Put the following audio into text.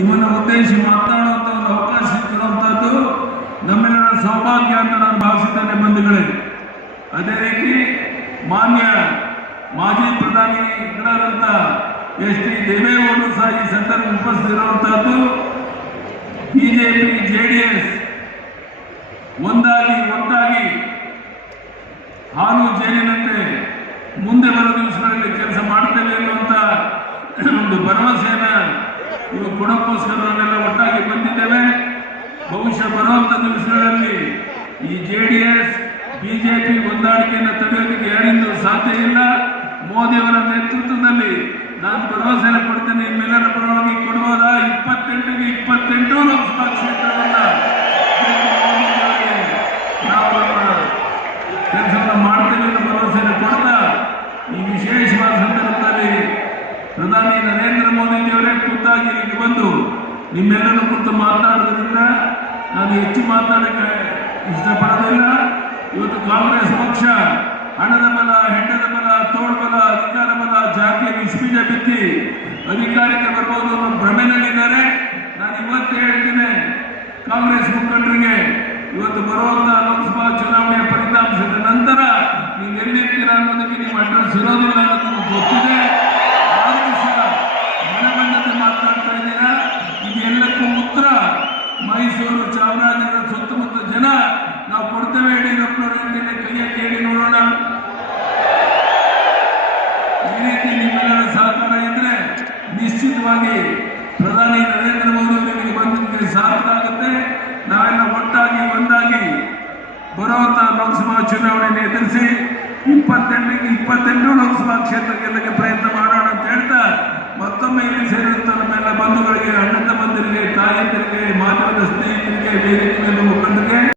ನಿಮ್ಮನ್ನು ಉದ್ದೇಶಿಸಿ ಮಾತನಾಡುವಂತ ಒಂದು ಅವಕಾಶ ಸಿಕ್ಕಿರುವಂತಹದ್ದು ನಮ್ಮೆಲ್ಲರ ಸೌಭಾಗ್ಯ ಅಂತ ನಾನು ಭಾವಿಸುತ್ತೇನೆ ಬಂಧುಗಳೇ. ಅದೇ ರೀತಿ ಮಾನ್ಯ ಮಾಜಿ ಪ್ರಧಾನಿಗಳಾದಂಥ ಎಚ್ ಡಿ ದೇವೇಗೌಡರು ಸಹ ಈ ಸಂದರ್ಭ ಉಪಸ್ಥಿತಿರುವಂತಹದ್ದು. ಬಿಜೆಪಿ ಜೆಡಿಎಸ್ ಒಟ್ಟಾಗಿ ಹಾಲು ಜೇನಿನಂತೆ ಮುಂದೆ ಬರುವ ದಿವಸಗಳಲ್ಲಿ ಕೆಲಸ ಮಾಡುತ್ತೇವೆ ಎನ್ನುವಂತ ಒಂದು ಭರವಸೆಯನ್ನ ಇವು ಕೊಡೋಕ್ಕೋಸ್ಕರ ನಾವೆಲ್ಲ ಒಟ್ಟಾಗಿ ಬಂದಿದ್ದೇವೆ. ಬಹುಶಃ ಬರುವಂತ ದಿವಸಗಳಲ್ಲಿ ಈ ಜೆಡಿಎಸ್ ಬಿಜೆಪಿ ಹೊಂದಾಣಿಕೆಯನ್ನು ತಡೆಯೋದಕ್ಕೆ ಯಾರಿಂದಲೂ ಸಾಧ್ಯ ಇಲ್ಲ. ಮೋದಿಯವರ ನೇತೃತ್ವದಲ್ಲಿ ನಾನು ಭರವಸೆಯನ್ನು ಕೊಡ್ತೇನೆ. ನಿಮ್ಮೆಲ್ಲರ ಪರವಾಗಿ ಕೊಡುವಾಗ 28ಗೆ 28 ಲೋಕಸಭಾ ಕ್ಷೇತ್ರವನ್ನ ನಾವು ನಮ್ಮ ಕೆಲಸವನ್ನು ಮಾಡ್ತೇವೆ ಅನ್ನೋ ಭರವಸೆಯನ್ನು ಕೊಡ್ತಾ ಈ ವಿಶೇಷವಾದ ಸಂದರ್ಭದಲ್ಲಿ ಪ್ರಧಾನಿ ನರೇಂದ್ರ ಮೋದಿಜಿಯವರೇ ಖುದ್ದಾಗಿ ಇಲ್ಲಿಗೆ ಬಂದು ನಿಮ್ಮೆಲ್ಲರೂ ಕುರಿತು ಮಾತನಾಡೋದ್ರಿಂದ ನಾನು ಹೆಚ್ಚು ಮಾತನಾಡಕ್ಕೆ ಇಷ್ಟಪಡೋದಿಲ್ಲ. ಇವತ್ತು ಕಾಂಗ್ರೆಸ್ ಪಕ್ಷ ಹಣದ ಬಲ, ಹೆಂಡದ ಬಲ, ತೋಳ್ಬಲ, ಅಧಿಕಾರ ಬಲ, ಜಾತಿಯ ವಿಸ್ಬೀಜ ಬಿತ್ತಿ ಅಧಿಕಾರಕ್ಕೆ ಬರ್ಬೋದು ಅನ್ನೋ ಭ್ರಮೆನಲ್ಲಿದ್ದಾರೆ. ನಾನು ಇವತ್ತು ಹೇಳ್ತೀನಿ ಕಾಂಗ್ರೆಸ್ ಮುಖಂಡರಿಗೆ, ಇವತ್ತು ಬರುವಂತಹ ಲೋಕಸಭಾ ಚುನಾವಣೆಯ ಫಲಿತಾಂಶದ ನಂತರ ನೀವು ಎಲ್ಲಿರ್ತೀರಾ ಅನ್ನೋದಕ್ಕೆ ನೀವು ಅಡ್ರೆಸ್ ಇರೋದಿಲ್ಲ ಅನ್ನೋದು ಗೊತ್ತಿದೆ. ಆದರೂ ಸಹ ಮನಬಂಧತೆ ಮಾತನಾಡ್ತಾ ಇದ್ದೀರಾ. ಇದೆಲ್ಲಕ್ಕೂ ಉತ್ತರ ಮೈಸೂರು, ಚಾಮರಾಜನಗರ ಸುತ್ತಮುತ್ತ ಜನ ನಾವು ಕೊಡ್ತೇವೆ. ಯಡಿಯೂರಪ್ಪನವರು ಹೇಳ್ತೇನೆ, ಕೈಯ ಕೇಳಿ ನೋಡೋಣ. ಈ ರೀತಿ ನಿಮ್ಮೆಲ್ಲರ ಸಹಕಾರ ಇದ್ರೆ ನಿಶ್ಚಿತವಾಗಿ ಪ್ರಧಾನಿ ನರೇಂದ್ರ ಮೋದಿ ಅವರಿಗೆ ಬಂದಿದ್ದಕ್ಕೆ ಸಾರ್ಥಕ ಆಗುತ್ತೆ. ನಾವೆಲ್ಲ ಒಟ್ಟಾಗಿ ಒಂದಾಗಿ ಬರುವಂತಹ ಲೋಕಸಭಾ ಚುನಾವಣೆಯನ್ನು ಎದುರಿಸಿ 28ಗೆ 28 ಲೋಕಸಭಾ ಕ್ಷೇತ್ರ ಗೆಲ್ಲಕ್ಕೆ ಪ್ರಯತ್ನ ಮಾಡೋಣ ಅಂತ ಹೇಳ್ತಾ ಮತ್ತೊಮ್ಮೆ ಇಲ್ಲಿ ಸೇರಿರುವಂತಹ ನಮ್ಮೆಲ್ಲ ಬಂಧುಗಳಿಗೆ, ಅಣ್ಣ ತಮ್ಮಂದಿರಿಗೆ, ತಾಯಂದಿರಿಗೆ, ಮಾಧ್ಯಮದ ಸ್ನೇಹಿತರಿಗೆ, ವೇದಿಕೆ